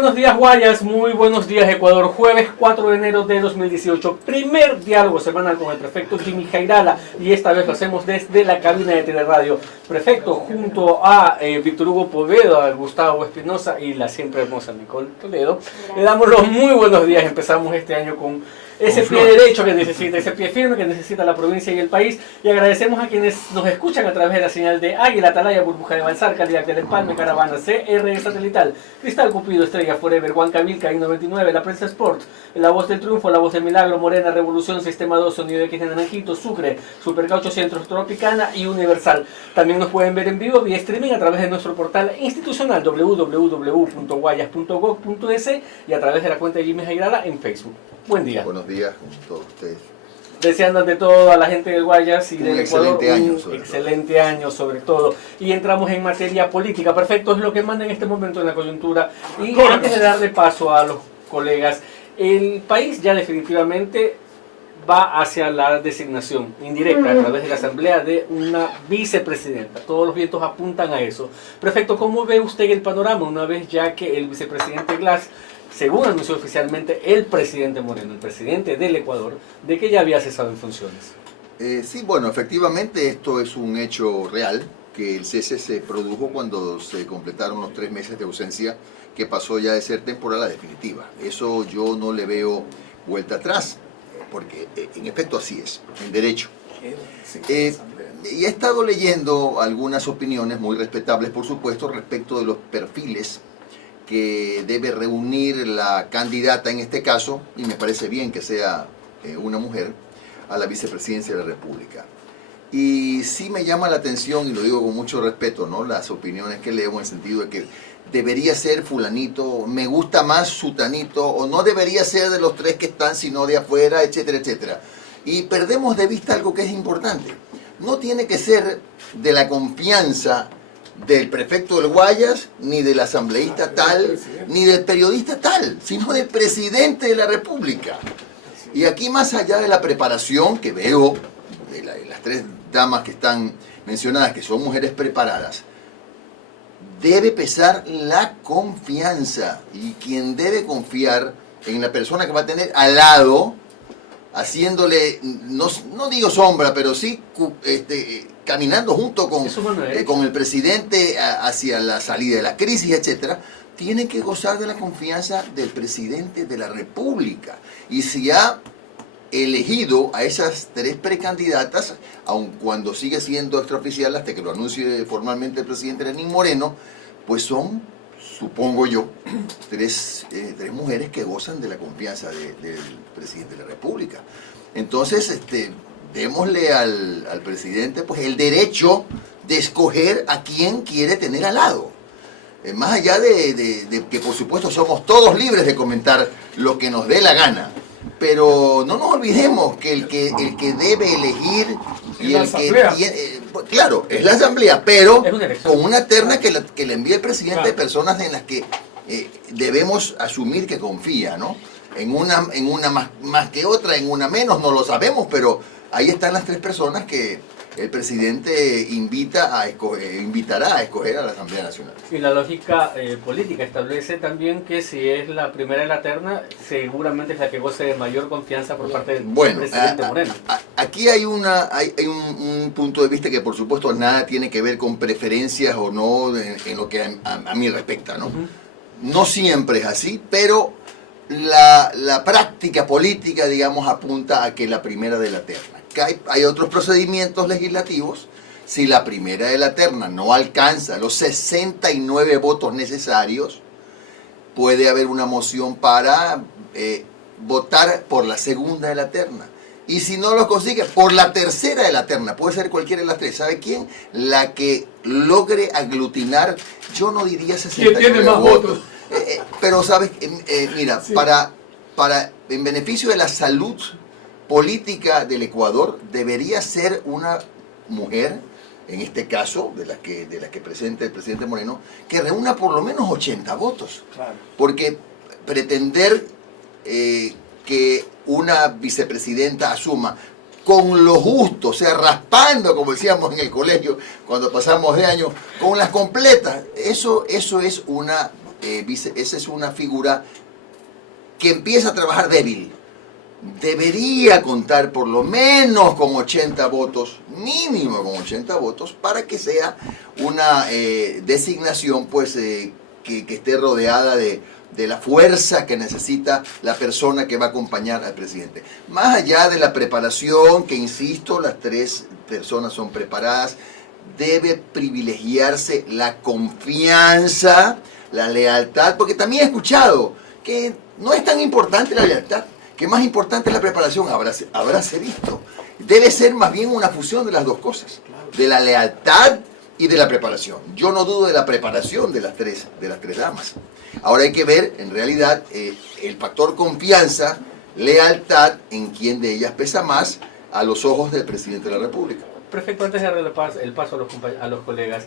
buenos días Guayas, muy buenos días Ecuador. Jueves 4 de enero de 2018, primer diálogo semanal con el prefecto Jimmy Jairala, y esta vez lo hacemos desde la cabina de Teleradio. Prefecto, junto a Víctor Hugo Poveda, a Gustavo Espinosa y la siempre hermosa Nicole Toledo, le damos los muy buenos días. Empezamos este año con ese pie derecho que necesita, ese pie firme que necesita la provincia y el país, y agradecemos a quienes nos escuchan a través de la señal de Águila, Atalaya, Burbuja de Balsar, Calidad del Empalme, Caravana, CR Satelital, Cristal Cupido, Estrella Forever, Huancavilca, I-99, La Prensa Sport, La Voz del Triunfo, La Voz del Milagro, Morena, Revolución, Sistema 2, Sonido X de Naranjito, Sucre, Supercaucho Centros, Tropicana y Universal. También nos pueden ver en vivo vía streaming a través de nuestro portal institucional www.guayas.gov.es y a través de la cuenta de Jimmy Jairala en Facebook. Buen día. Buenos días con todos ustedes. Deseando ante todo a la gente del Guayas y del Ecuador un excelente año sobre todo. Y entramos en materia política. Perfecto, es lo que manda en este momento en la coyuntura. Y antes de darle paso a los colegas, el país ya definitivamente va hacia la designación indirecta a través de la asamblea de una vicepresidenta. Todos los vientos apuntan a eso. Prefecto, ¿cómo ve usted el panorama una vez ya que el vicepresidente Glass, según anunció oficialmente el presidente Moreno, el presidente del Ecuador, de que ya había cesado en funciones? Sí, bueno, efectivamente esto es un hecho real, que el cese se produjo cuando se completaron los 3 meses de ausencia, que pasó ya de ser temporal a definitiva. Eso yo no le veo vuelta atrás, porque en efecto así es, en derecho. Y he estado leyendo algunas opiniones muy respetables, por supuesto, respecto de los perfiles que debe reunir la candidata en este caso, y me parece bien que sea una mujer, a la vicepresidencia de la República. Y sí me llama la atención, y lo digo con mucho respeto, ¿no?, las opiniones que leo en el sentido de que debería ser fulanito, me gusta más sutanito, o no debería ser de los 3 que están, sino de afuera, etcétera, etcétera. Y perdemos de vista algo que es importante. No tiene que ser de la confianza del prefecto del Guayas, ni del asambleísta tal, ni del periodista tal, sino del presidente de la República. Y aquí, más allá de la preparación que veo de las 3 damas que están mencionadas, que son mujeres preparadas, debe pesar la confianza, y quien debe confiar en la persona que va a tener al lado, haciéndole, no digo sombra, pero sí caminando junto con el presidente hacia la salida de la crisis, etcétera, tiene que gozar de la confianza del presidente de la República. Y si ha elegido a esas 3 precandidatas, aun cuando sigue siendo extraoficial hasta que lo anuncie formalmente el presidente Lenín Moreno, pues son, supongo yo, 3 mujeres que gozan de la confianza del presidente de la República. Entonces, démosle al presidente pues el derecho de escoger a quién quiere tener al lado. Más allá de que por supuesto somos todos libres de comentar lo que nos dé la gana, pero no nos olvidemos que el que debe elegir y el que tiene, claro, es la asamblea, pero con una terna que le envíe el presidente, de personas en las que debemos asumir que confía, ¿no? En una más que otra, en una menos, no lo sabemos, pero ahí están las 3 personas que el presidente invitará a escoger a la Asamblea Nacional. Y la lógica política establece también que si es la primera de la terna, seguramente es la que goce de mayor confianza por parte del presidente Moreno. Aquí hay un punto de vista que por supuesto nada tiene que ver con preferencias o no en lo que a mí respecta, ¿no? No siempre es así, pero la práctica política, digamos, apunta a que la primera de la terna. Hay otros procedimientos legislativos. Si la primera de la terna no alcanza los 69 votos necesarios, puede haber una moción para votar por la segunda de la terna. Y si no lo consigue, por la tercera de la terna. Puede ser cualquiera de las 3. ¿Sabe quién? La que logre aglutinar, yo no diría 69 ¿Quién tiene más votos? Pero, ¿sabes? Mira, sí, en beneficio de la salud política del Ecuador, debería ser una mujer, en este caso, de las que presenta el presidente Moreno, que reúna por lo menos 80 votos. Claro. Porque pretender que una vicepresidenta asuma con lo justo, o sea, raspando, como decíamos en el colegio, cuando pasamos de año, con las completas, eso es una esa es una figura que empieza a trabajar débil. Debería contar por lo menos con 80 votos, mínimo con 80 votos, para que sea una designación pues, que esté rodeada de la fuerza que necesita la persona que va a acompañar al presidente. Más allá de la preparación, que insisto, las tres personas son preparadas, debe privilegiarse la confianza, la lealtad, porque también he escuchado que no es tan importante la lealtad, que más importante es la preparación, habráse visto. Debe ser más bien una fusión de las dos cosas, de la lealtad y de la preparación. Yo no dudo de la preparación de las tres damas. Ahora hay que ver, en realidad, el factor confianza, lealtad, en quién de ellas pesa más a los ojos del presidente de la República. Prefecto, antes de darle el paso a los colegas,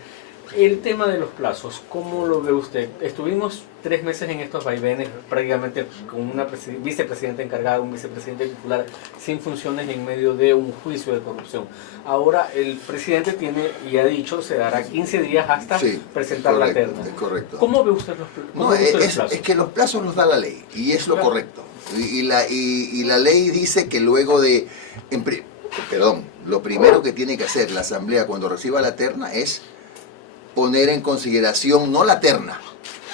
el tema de los plazos, ¿cómo lo ve usted? Estuvimos 3 meses en estos vaivenes, prácticamente con una vicepresidenta encargada, un vicepresidente titular sin funciones en medio de un juicio de corrupción. Ahora el presidente tiene, y ha dicho, se dará 15 días hasta presentar la terna. Es correcto. ¿Cómo ve usted los plazos? Es que los plazos los da la ley, y es lo correcto. Y la ley dice que luego de... lo primero que tiene que hacer la Asamblea cuando reciba la terna es poner en consideración, no la terna,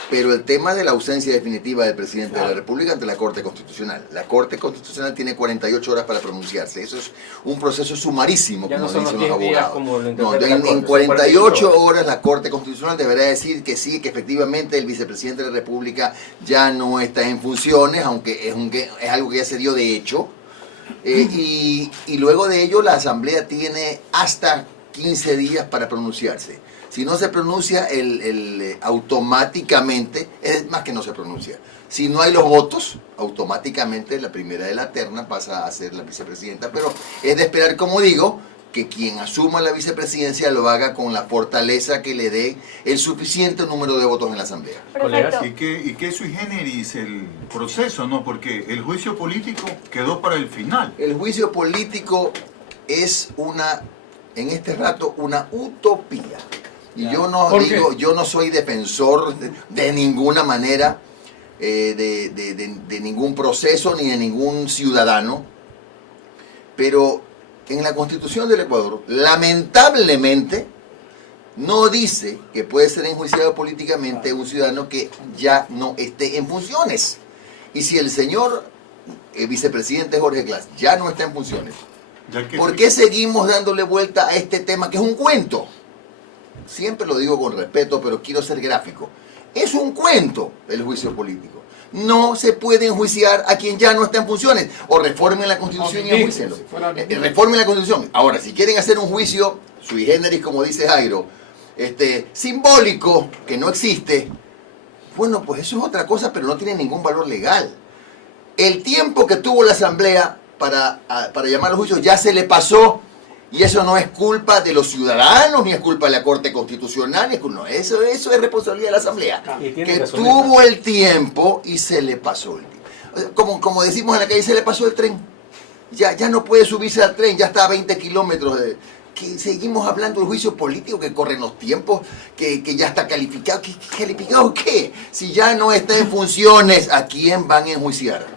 pero el tema de la ausencia definitiva del presidente de la República ante la Corte Constitucional. La Corte Constitucional tiene 48 horas para pronunciarse. Eso es un proceso sumarísimo, ya como no dicen los abogados. No, en 48 horas la Corte Constitucional deberá decir que sí, que efectivamente el vicepresidente de la República ya no está en funciones, aunque es algo que ya se dio de hecho. Y luego de ello la Asamblea tiene hasta 15 días para pronunciarse. Si no se pronuncia, automáticamente, es más que no se pronuncia. Si no hay los votos, automáticamente la primera de la terna pasa a ser la vicepresidenta. Pero es de esperar, como digo, que quien asuma la vicepresidencia lo haga con la fortaleza que le dé el suficiente número de votos en la Asamblea. Perfecto. ¿Y qué sui generis el proceso, no? Porque el juicio político quedó para el final. El juicio político es en este rato, una utopía. Y yo no soy defensor de ninguna manera de ningún proceso ni de ningún ciudadano, pero en la Constitución del Ecuador, lamentablemente, no dice que puede ser enjuiciado políticamente un ciudadano que ya no esté en funciones. Y si el señor vicepresidente Jorge Glass ya no está en funciones, ¿por qué seguimos dándole vuelta a este tema que es un cuento? Siempre lo digo con respeto, pero quiero ser gráfico. Es un cuento el juicio político. No se puede enjuiciar a quien ya no está en funciones. O reformen la Constitución y enjuícienlo. Reformen la Constitución. Ahora, si quieren hacer un juicio sui generis, como dice Jairo, simbólico, que no existe, bueno, pues eso es otra cosa, pero no tiene ningún valor legal. El tiempo que tuvo la Asamblea para llamar a los juicios ya se le pasó. Y eso no es culpa de los ciudadanos, ni es culpa de la Corte Constitucional, eso es responsabilidad de la Asamblea, que tuvo el tiempo y se le pasó el tiempo. Como decimos en la calle, se le pasó el tren. Ya no puede subirse al tren, ya está a 20 kilómetros. Que seguimos hablando del juicio político, que corren los tiempos, que ya está calificado. ¿Calificado qué? Si ya no está en funciones, ¿a quién van a enjuiciar?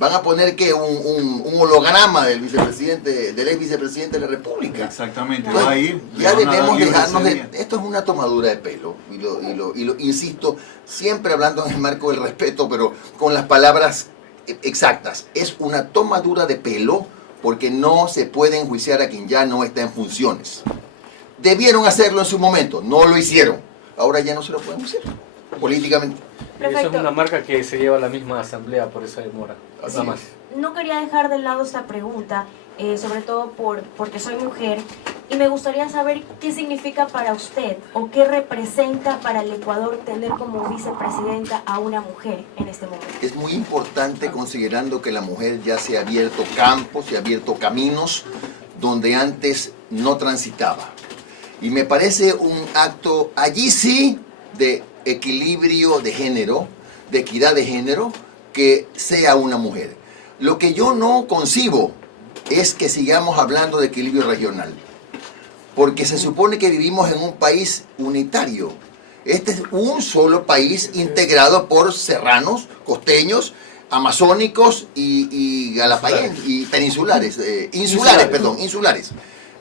Van a poner que un holograma del vicepresidente, del ex vicepresidente de la República. Exactamente. Entonces, ya debemos dejarnos de... Esto es una tomadura de pelo, y lo insisto, siempre hablando en el marco del respeto, pero con las palabras exactas. Es una tomadura de pelo porque no se puede enjuiciar a quien ya no está en funciones. Debieron hacerlo en su momento, no lo hicieron. Ahora ya no se lo pueden hacer políticamente. Eso es una marca que se lleva la misma Asamblea por esa demora. Nada más. No quería dejar de lado esta pregunta, sobre todo porque soy mujer, y me gustaría saber qué significa para usted o qué representa para el Ecuador tener como vicepresidenta a una mujer en este momento. Es muy importante, considerando que la mujer ya se ha abierto campos, se ha abierto caminos donde antes no transitaba. Y me parece un acto, allí sí, de equilibrio de género, de equidad de género, que sea una mujer. Lo que yo no concibo es que sigamos hablando de equilibrio regional, porque se supone que vivimos en un país unitario. Este es un solo país integrado por serranos, costeños, amazónicos y galapagueños y peninsulares, insulares.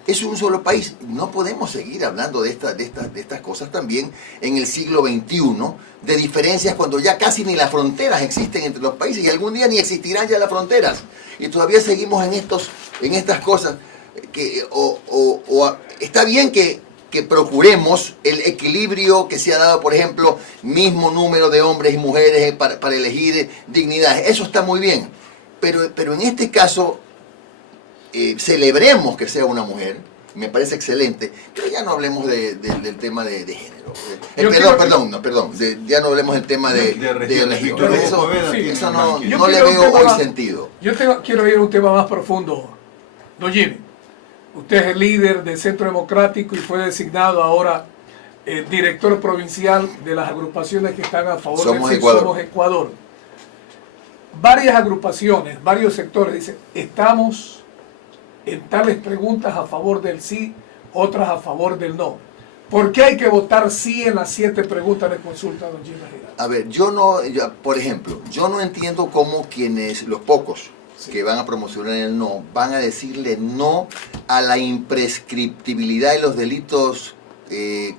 Es un solo país. No podemos seguir hablando de estas cosas también en el siglo XXI, de diferencias cuando ya casi ni las fronteras existen entre los países y algún día ni existirán ya las fronteras. Y todavía seguimos en estas cosas. Está bien que procuremos el equilibrio que se ha dado, por ejemplo, mismo número de hombres y mujeres para elegir dignidades. Eso está muy bien. Pero en este caso, celebremos que sea una mujer, me parece excelente, pero ya no hablemos del tema de género. Ya no hablemos del tema de religión. Eso no le veo hoy sentido. Yo quiero ir a un tema más profundo. Don Jimmy, usted es el líder del Centro Democrático y fue designado ahora director provincial de las agrupaciones que están a favor Somos del Ecuador. Somos Ecuador. Varias agrupaciones, varios sectores dicen, estamos en tales preguntas a favor del sí, otras a favor del no. ¿Por qué hay que votar sí en las 7 preguntas de consulta, don Jimmy Giraldo? A ver, por ejemplo, yo no entiendo cómo los pocos que van a promocionar el no, van a decirle no a la imprescriptibilidad de los delitos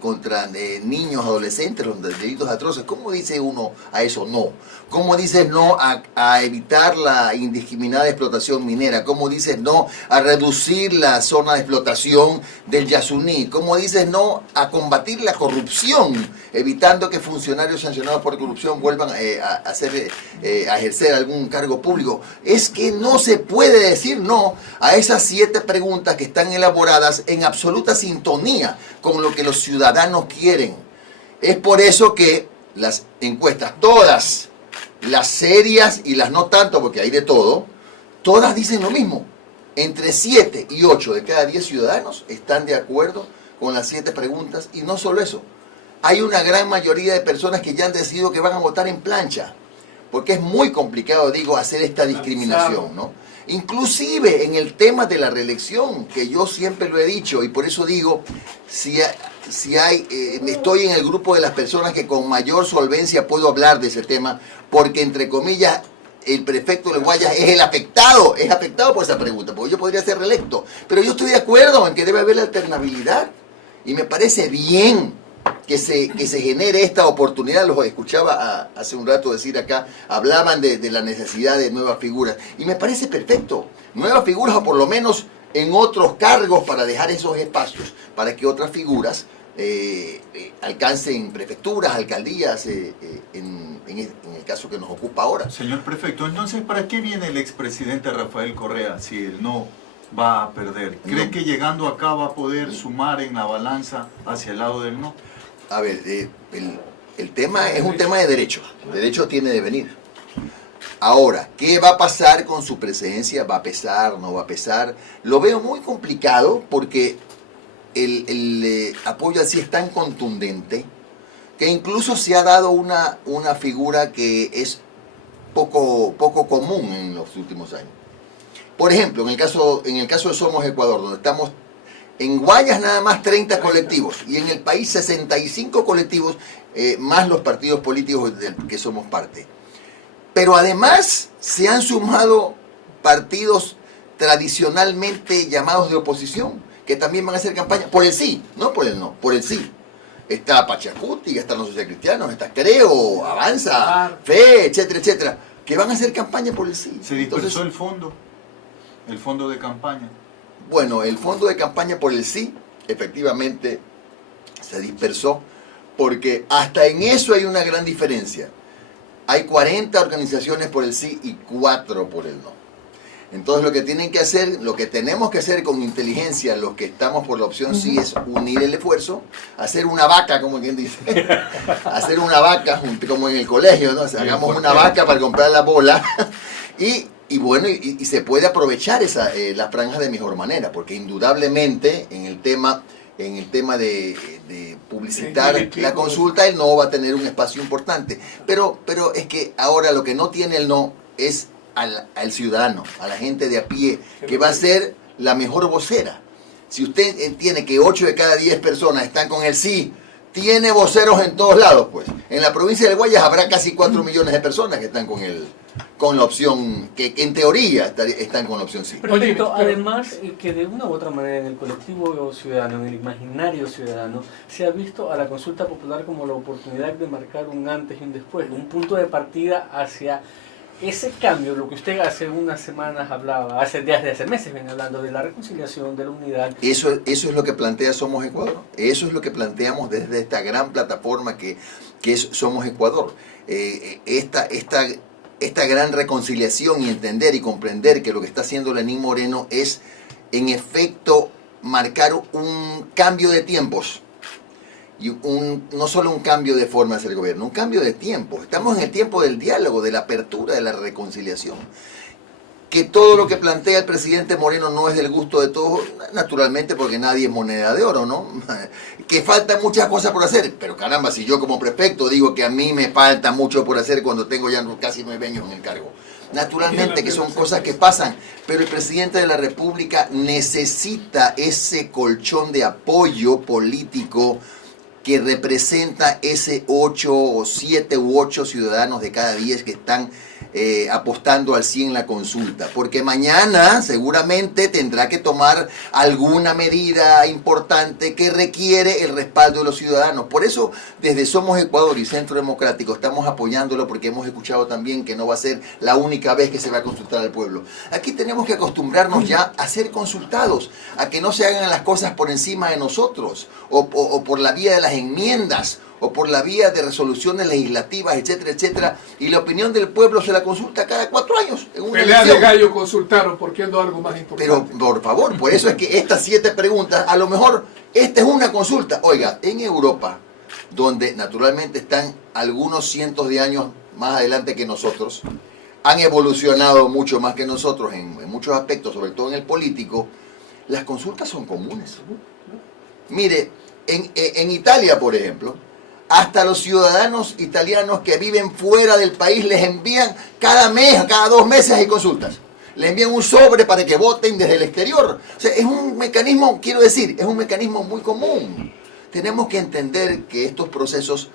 contra niños, adolescentes, los delitos atroces. ¿Cómo dice uno a eso no? ¿Cómo dices no a evitar la indiscriminada explotación minera? ¿Cómo dices no a reducir la zona de explotación del Yasuní? ¿Cómo dices no a combatir la corrupción, evitando que funcionarios sancionados por corrupción vuelvan a ejercer algún cargo público? Es que no se puede decir no a esas 7 preguntas que están elaboradas en absoluta sintonía con lo que los ciudadanos quieren. Es por eso que las encuestas, todas, las serias y las no tanto, porque hay de todo, todas dicen lo mismo. Entre 7 y 8 de cada 10 ciudadanos están de acuerdo con las 7 preguntas, y no solo eso. Hay una gran mayoría de personas que ya han decidido que van a votar en plancha, porque es muy complicado, digo, hacer esta discriminación, ¿no? Inclusive en el tema de la reelección, que yo siempre lo he dicho, y por eso digo, estoy en el grupo de las personas que con mayor solvencia puedo hablar de ese tema, porque entre comillas, el prefecto de Guayas es afectado por esa pregunta, porque yo podría ser reelecto, pero yo estoy de acuerdo en que debe haber la alternabilidad, y me parece bien que se genere esta oportunidad. Los escuchaba hace un rato decir acá, hablaban de la necesidad de nuevas figuras, y me parece perfecto, nuevas figuras, o por lo menos en otros cargos, para dejar esos espacios, para que otras figuras alcancen prefecturas, alcaldías, en el caso que nos ocupa ahora. Señor prefecto, entonces, ¿para qué viene el expresidente Rafael Correa si él no va a perder? ¿Cree que llegando acá va a poder sumar en la balanza hacia el lado del no? A ver, el tema es un tema de derecho. El derecho tiene de venir. Ahora, ¿qué va a pasar con su presencia? ¿Va a pesar? ¿No va a pesar? Lo veo muy complicado, porque el apoyo así es tan contundente que incluso se ha dado una figura que es poco común en los últimos años. Por ejemplo, en el caso de Somos Ecuador, donde estamos en Guayas nada más 30 colectivos, y en el país 65 colectivos, más los partidos políticos del que somos parte. Pero además se han sumado partidos tradicionalmente llamados de oposición, que también van a hacer campaña por el sí, no por el no, por el sí. Está Pachacuti, están los socialcristianos, está Creo, Avanza, Fe, etcétera, etcétera, que van a hacer campaña por el sí. Se dispersó el fondo de campaña. Bueno, el fondo de campaña por el sí, efectivamente, se dispersó, porque hasta en eso hay una gran diferencia. Hay 40 organizaciones por el sí y 4 por el no. Entonces lo que tenemos que hacer con inteligencia, los que estamos por la opción sí, es unir el esfuerzo, hacer una vaca, como quien dice, hacer una vaca, como en el colegio, ¿no? O sea, hagamos una vaca para comprar la bola, y bueno, y se puede aprovechar las franjas de mejor manera, porque indudablemente en el tema de publicitar la consulta, el no va a tener un espacio importante. Pero es que ahora lo que no tiene el no es al ciudadano, a la gente de a pie, que va a ser la mejor vocera. Si usted entiende que 8 de cada 10 personas están con el sí, tiene voceros en todos lados, pues. En la provincia del Guayas habrá casi 4 millones de personas que están con la opción, que en teoría están con la opción sí. Perfecto. Además, que de una u otra manera en el colectivo ciudadano, en el imaginario ciudadano, se ha visto a la consulta popular como la oportunidad de marcar un antes y un después, un punto de partida hacia ese cambio, lo que usted hace unas semanas hablaba, desde hace meses viene hablando de la reconciliación, de la unidad. Eso es lo que plantea Somos Ecuador. Eso es lo que planteamos desde esta gran plataforma que es Somos Ecuador. Esta gran reconciliación y entender y comprender que lo que está haciendo Lenín Moreno es, en efecto, marcar un cambio de tiempos. Y no solo un cambio de forma de hacer gobierno, un cambio de tiempo. Estamos en el tiempo del diálogo, de la apertura, de la reconciliación. Que todo lo que plantea el presidente Moreno no es del gusto de todos, naturalmente, porque nadie es moneda de oro, ¿no? Que faltan muchas cosas por hacer, pero caramba, si yo como prefecto digo que a mí me falta mucho por hacer cuando tengo ya casi 9 años en el cargo. Naturalmente que son cosas que pasan, pero el presidente de la República necesita ese colchón de apoyo político que representa ese 8 o 7 u 8 ciudadanos de cada 10 que están apostando al 100 la consulta, porque mañana seguramente tendrá que tomar alguna medida importante que requiere el respaldo de los ciudadanos. Por eso desde Somos Ecuador y Centro Democrático estamos apoyándolo, porque hemos escuchado también que no va a ser la única vez que se va a consultar al pueblo. Aquí tenemos que acostumbrarnos ya a ser consultados, a que no se hagan las cosas por encima de nosotros o por la vía de las enmiendas o por la vía de resoluciones legislativas, etcétera, etcétera, y la opinión del pueblo se la consulta cada 4 años. En una Pelea elección. de gallo consultaron porque no algo más importante. Pero, por favor, por eso es que estas 7 preguntas, a lo mejor, esta es una consulta. Oiga, en Europa, donde naturalmente están algunos cientos de años más adelante que nosotros, han evolucionado mucho más que nosotros en muchos aspectos, sobre todo en el político, las consultas son comunes. Mire, en Italia, por ejemplo, hasta los ciudadanos italianos que viven fuera del país les envían cada mes, cada 2 meses hay consultas. Les envían un sobre para que voten desde el exterior. O sea, es un mecanismo, quiero decir, es un mecanismo muy común. Tenemos que entender que estos procesos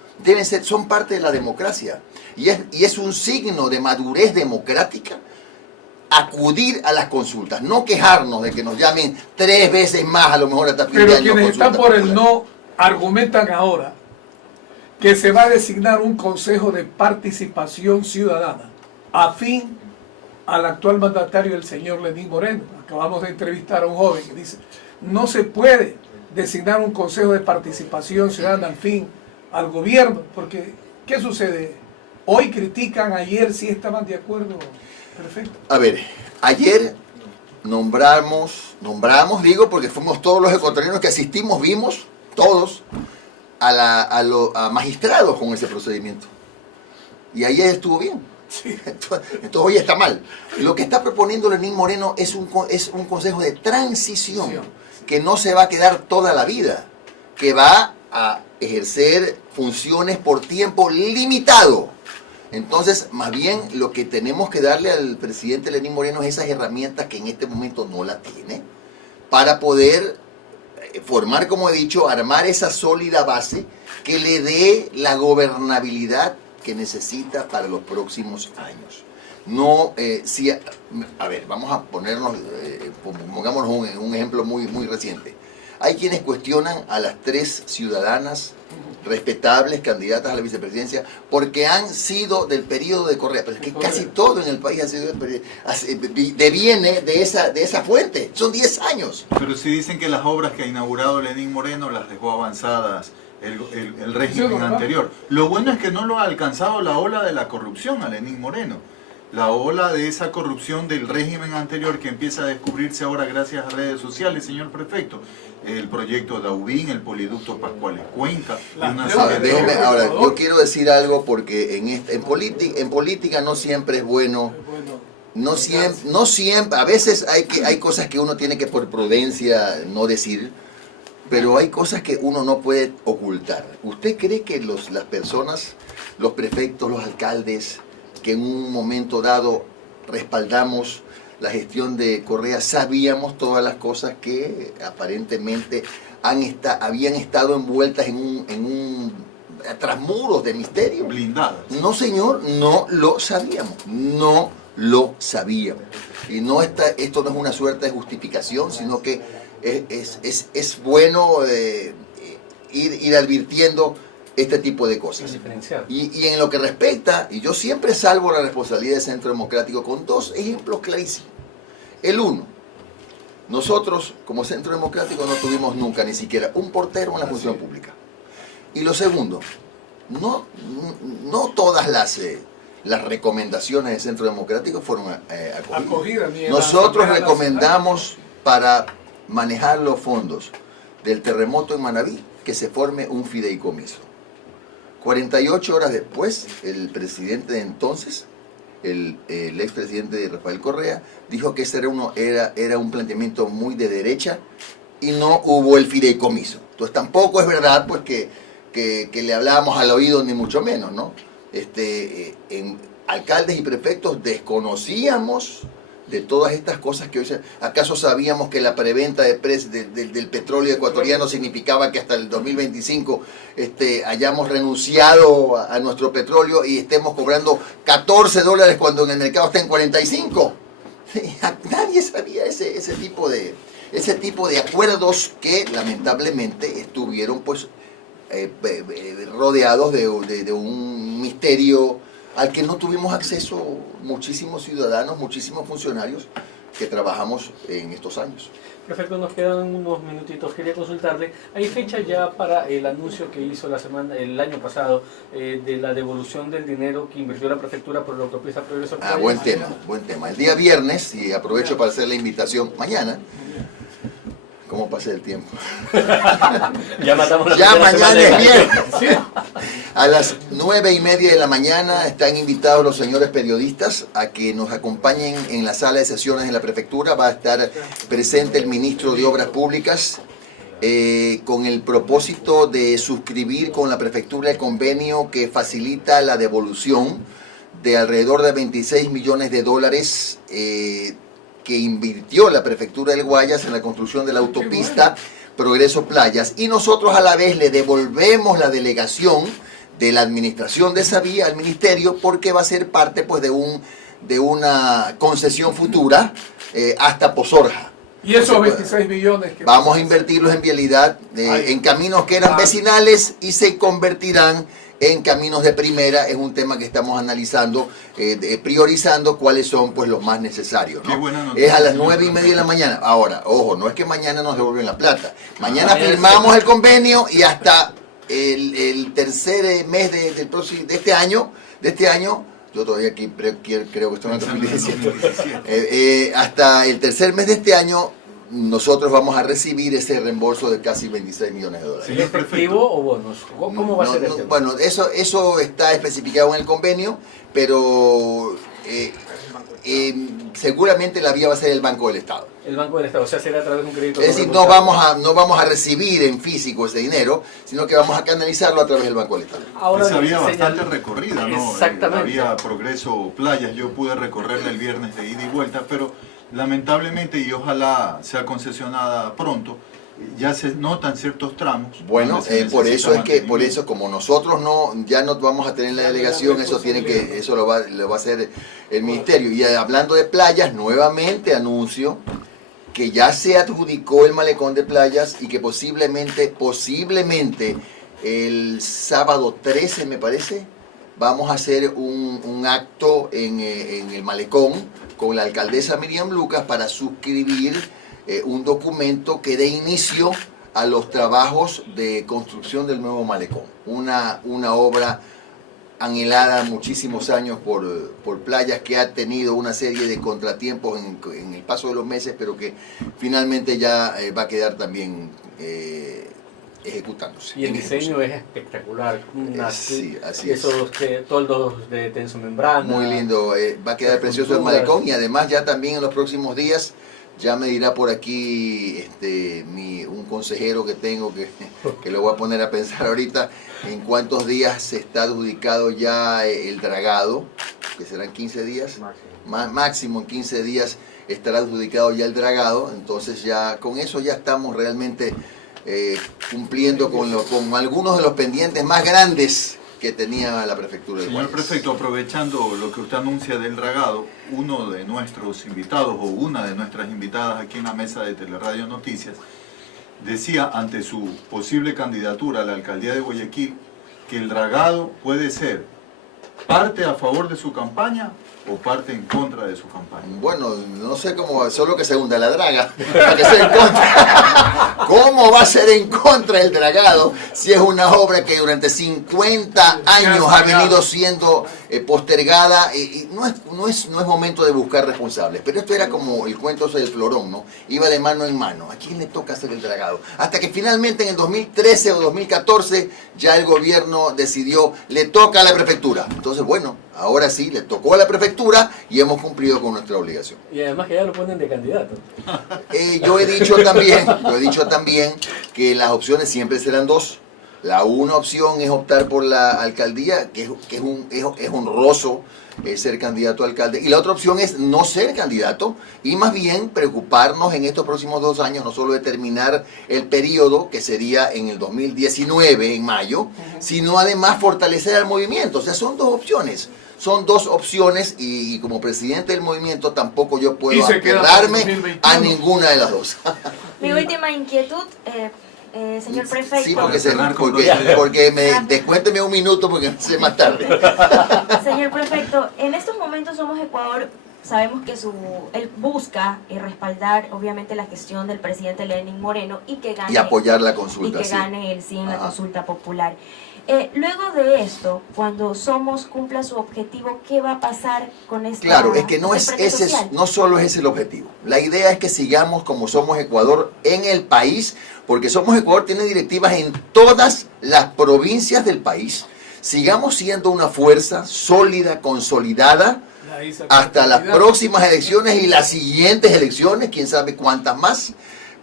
son parte de la democracia. Y es un signo de madurez democrática acudir a las consultas, no quejarnos de que nos llamen 3 veces más, a lo mejor hasta fin de Pero año. quienes están por el no argumentan ahora que se va a designar un consejo de participación ciudadana afín al actual mandatario, el señor Lenín Moreno. Acabamos de entrevistar a un joven que dice, no se puede designar un consejo de participación ciudadana afín al gobierno, porque ¿qué sucede? Hoy critican, ayer sí estaban de acuerdo. Perfecto. A ver, ayer nombramos, digo, porque fuimos todos los ecuatorianos que asistimos, vimos, todos, a magistrados con ese procedimiento. Y ayer estuvo bien. Sí. Entonces hoy está mal. Lo que está proponiendo Lenín Moreno es un consejo de transición que no se va a quedar toda la vida, que va a ejercer funciones por tiempo limitado. Entonces, más bien, lo que tenemos que darle al presidente Lenín Moreno es esas herramientas que en este momento no la tiene, para poder formar, como he dicho, armar esa sólida base que le dé la gobernabilidad que necesita para los próximos años. No, a ver, vamos a ponernos, pongámonos un ejemplo muy, muy reciente. Hay quienes cuestionan a las 3 ciudadanas respetables candidatas a la vicepresidencia porque han sido del periodo de Correa, pero es que casi todo en el país ha sido deviene de esa fuente, son 10 años. Pero si dicen que las obras que ha inaugurado Lenín Moreno las dejó avanzadas el régimen anterior. Lo bueno es que no lo ha alcanzado la ola de la corrupción a Lenín Moreno. La ola de esa corrupción del régimen anterior que empieza a descubrirse ahora gracias a redes sociales, señor prefecto. El proyecto de Aubín, el poliducto Pascuales Cuenca. Ahora, yo quiero decir algo porque en política no siempre es bueno. No siempre, a veces hay cosas que uno tiene que por prudencia no decir, pero hay cosas que uno no puede ocultar. ¿Usted cree que las personas, los prefectos, los alcaldes, que en un momento dado respaldamos la gestión de Correa, sabíamos todas las cosas que aparentemente habían estado envueltas en un tras muros de misterio. Blindadas. No, señor, no lo sabíamos. No lo sabíamos. Y no esto no es una suerte de justificación, sino que es bueno ir advirtiendo este tipo de cosas. Diferenciar. Y en lo que respecta, y yo siempre salvo la responsabilidad del Centro Democrático con dos ejemplos clarísimos. El uno, nosotros como Centro Democrático no tuvimos nunca ni siquiera un portero en la función pública. Y lo segundo, no todas las recomendaciones del Centro Democrático fueron acogidas. Nosotros recomendamos para manejar los fondos del terremoto en Manabí que se forme un fideicomiso. 48 horas después, el presidente de entonces, el expresidente Rafael Correa, dijo que ese era un planteamiento muy de derecha y no hubo el fideicomiso. Entonces tampoco es verdad pues que le hablábamos al oído ni mucho menos, ¿no? Alcaldes y prefectos desconocíamos de todas estas cosas que hoy ¿acaso sabíamos que la preventa del petróleo ecuatoriano significaba que hasta el 2025 hayamos renunciado a nuestro petróleo y estemos cobrando $14 cuando en el mercado está en 45? Nadie sabía ese tipo de acuerdos que lamentablemente estuvieron pues rodeados de un misterio al que no tuvimos acceso muchísimos ciudadanos, muchísimos funcionarios que trabajamos en estos años. Perfecto, nos quedan unos minutitos. Quería consultarle, ¿hay fecha ya para el anuncio que hizo el año pasado de la devolución del dinero que invirtió la prefectura por la autopista Progreso? Buen tema. El día viernes, y aprovecho para hacer la invitación, mañana, ¿cómo pasa el tiempo? Ya matamos la Ya primera mañana semana. es viernes. A las 9:30 de la mañana están invitados los señores periodistas a que nos acompañen en la sala de sesiones de la prefectura. Va a estar presente el ministro de Obras Públicas con el propósito de suscribir con la prefectura el convenio que facilita la devolución de alrededor de $26 millones que invirtió la prefectura del Guayas en la construcción de la autopista Progreso Playas, y nosotros a la vez le devolvemos la delegación de la administración de esa vía al ministerio, porque va a ser parte pues de una concesión futura hasta Pozorja. Y esos 26 millones que vamos a invertirlos en vialidad, en caminos que eran vecinales y se convertirán en caminos de primera. Es un tema que estamos analizando, priorizando cuáles son pues los más necesarios, ¿no? Qué buena noticia. Es a las 9:30 de la mañana. Ahora, ojo, no es que mañana nos devuelven la plata. Mañana firmamos el convenio y hasta el tercer mes de este año, yo todavía aquí creo que estoy en el 2017. Hasta el tercer mes de este año nosotros vamos a recibir ese reembolso de casi $26 millones. ¿En efectivo o bonos? ¿Cómo va a ser este? Bueno, eso está especificado en el convenio, pero seguramente la vía va a ser el Banco del Estado. El Banco del Estado, o sea, será a través de un crédito. Es decir, no vamos a recibir en físico ese dinero, sino que vamos a canalizarlo a través del Banco del Estado. Ahora esa vía bastante recorrida, ¿no? Exactamente. La vía Progreso Playas, yo pude recorrerla el viernes de ida y vuelta, pero lamentablemente, y ojalá sea concesionada pronto, ya se notan ciertos tramos. Bueno, por eso como nosotros ya no vamos a tener la delegación, eso lo va a hacer el ministerio. Y hablando de playas, nuevamente anuncio que ya se adjudicó el malecón de Playas y que posiblemente el sábado 13, me parece, vamos a hacer un acto en el malecón con la alcaldesa Miriam Lucas para suscribir un documento que dé inicio a los trabajos de construcción del nuevo malecón. Una obra anhelada muchísimos años por Playas, que ha tenido una serie de contratiempos en el paso de los meses, pero que finalmente ya va a quedar también ejecutándose. Y el diseño es espectacular. Sí, así es. Esos toldos de tensomembrana. Muy lindo, va a quedar precioso el malecón, y además ya también en los próximos días ya me dirá por aquí un consejero que tengo que lo voy a poner a pensar ahorita en cuántos días se está adjudicado ya el dragado, que serán 15 días, máximo en 15 días estará adjudicado ya el dragado. Entonces ya con eso ya estamos realmente cumpliendo con algunos de los pendientes más grandes que tenía la prefectura del Señor Guayas. prefecto, aprovechando lo que usted anuncia del dragado, uno de nuestros invitados o una de nuestras invitadas aquí en la mesa de Teleradio Noticias decía ante su posible candidatura a la alcaldía de Guayaquil que el dragado puede ser parte a favor de su campaña o parte en contra de su campaña. Bueno, no sé cómo, solo que se hunda la draga, para que sea en contra. ¿Cómo va a ser en contra el dragado si es una obra que durante 50 años ha venido siendo postergada? Y no es momento de buscar responsables, pero esto era como el cuento del florón, ¿no? Iba de mano en mano. ¿A quién le toca hacer el dragado? Hasta que finalmente en el 2013 o 2014 ya el gobierno decidió, le toca a la prefectura. Entonces, bueno, ahora sí, le tocó a la prefectura y hemos cumplido con nuestra obligación. Y además que ya lo ponen de candidato. Yo he dicho también que las opciones siempre serán dos. La una opción es optar por la alcaldía, que es honroso ser candidato a alcalde. Y la otra opción es no ser candidato y más bien preocuparnos en estos próximos 2 años, no solo de terminar el periodo, que sería en el 2019, en mayo, sino además fortalecer al movimiento. O sea, son dos opciones. Son dos opciones y como presidente del movimiento tampoco yo puedo aferrarme a ninguna de las dos. Mi última inquietud, señor prefecto. Sí, descuénteme un minuto porque no sé más tarde. Señor prefecto, en estos momentos Somos Ecuador, sabemos que él busca respaldar obviamente la gestión del presidente Lenín Moreno y que gane, y apoyar la consulta. Y que gane el sí en la consulta popular. Luego de esto, cuando Somos cumpla su objetivo, ¿qué va a pasar con esta? Claro, es que no solo es ese el objetivo. La idea es que sigamos como Somos Ecuador en el país, porque Somos Ecuador tiene directivas en todas las provincias del país. Sigamos siendo una fuerza sólida, consolidada, hasta las próximas elecciones y las siguientes elecciones, quién sabe cuántas más.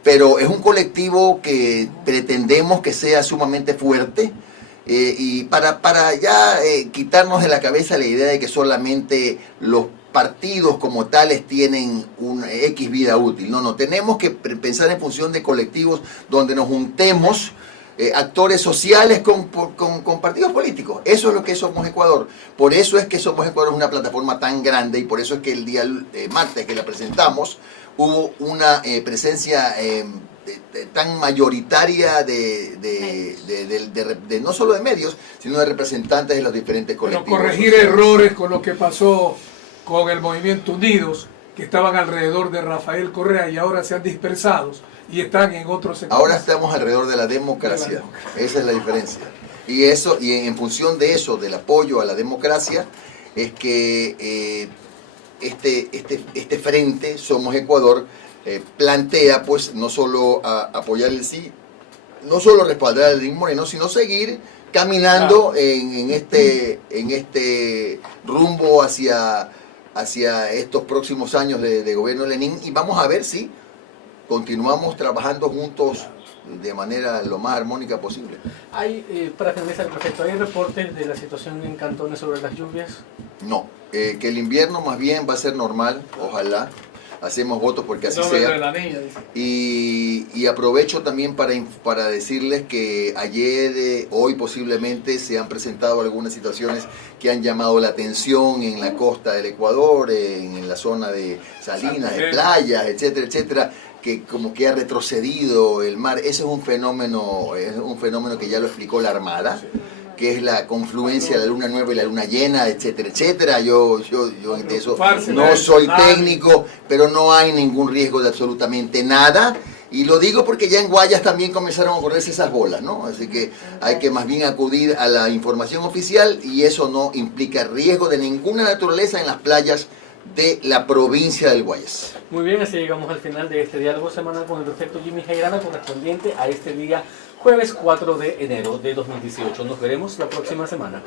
Pero es un colectivo que pretendemos que sea sumamente fuerte. Y para ya quitarnos de la cabeza la idea de que solamente los partidos como tales tienen una X vida útil. No, tenemos que pensar en función de colectivos donde nos juntemos actores sociales con partidos políticos. Eso es lo que Somos Ecuador. Por eso es que Somos Ecuador es una plataforma tan grande y por eso es que el día martes que la presentamos hubo una presencia tan mayoritaria de no solo de medios, sino de representantes de los diferentes colectivos. Pero corregir errores con lo que pasó con el Movimiento Unidos, que estaban alrededor de Rafael Correa y ahora se han dispersado y están en otros sectores. Ahora estamos alrededor de la democracia. Esa es la diferencia. Y en función de eso, del apoyo a la democracia, es que este frente, Somos Ecuador, plantea pues no solo apoyar el sí, no solo respaldar a Lenín Moreno, sino seguir caminando en este rumbo hacia estos próximos años de gobierno de Lenín, y vamos a ver si continuamos trabajando juntos de manera lo más armónica posible. Para finalizar, prefecto, ¿hay reportes de la situación en Cantones sobre las lluvias? No, que el invierno más bien va a ser normal, ojalá. Hacemos votos porque así sea. Y aprovecho también para decirles que ayer, hoy posiblemente, se han presentado algunas situaciones que han llamado la atención en la costa del Ecuador, en la zona de Salinas, de playas, etcétera, etcétera, que como que ha retrocedido el mar. Ese es un fenómeno que ya lo explicó la Armada, que es la confluencia de la luna nueva y la luna llena, etcétera, etcétera. Yo de eso no soy técnico, pero no hay ningún riesgo de absolutamente nada. Y lo digo porque ya en Guayas también comenzaron a correrse esas bolas, ¿no? Así que hay que más bien acudir a la información oficial y eso no implica riesgo de ninguna naturaleza en las playas de la provincia del Guayas. Muy bien, así llegamos al final de este diálogo semanal con el prefecto Jimmy Jairana, correspondiente a este día jueves 4 de enero de 2018. Nos veremos la próxima semana.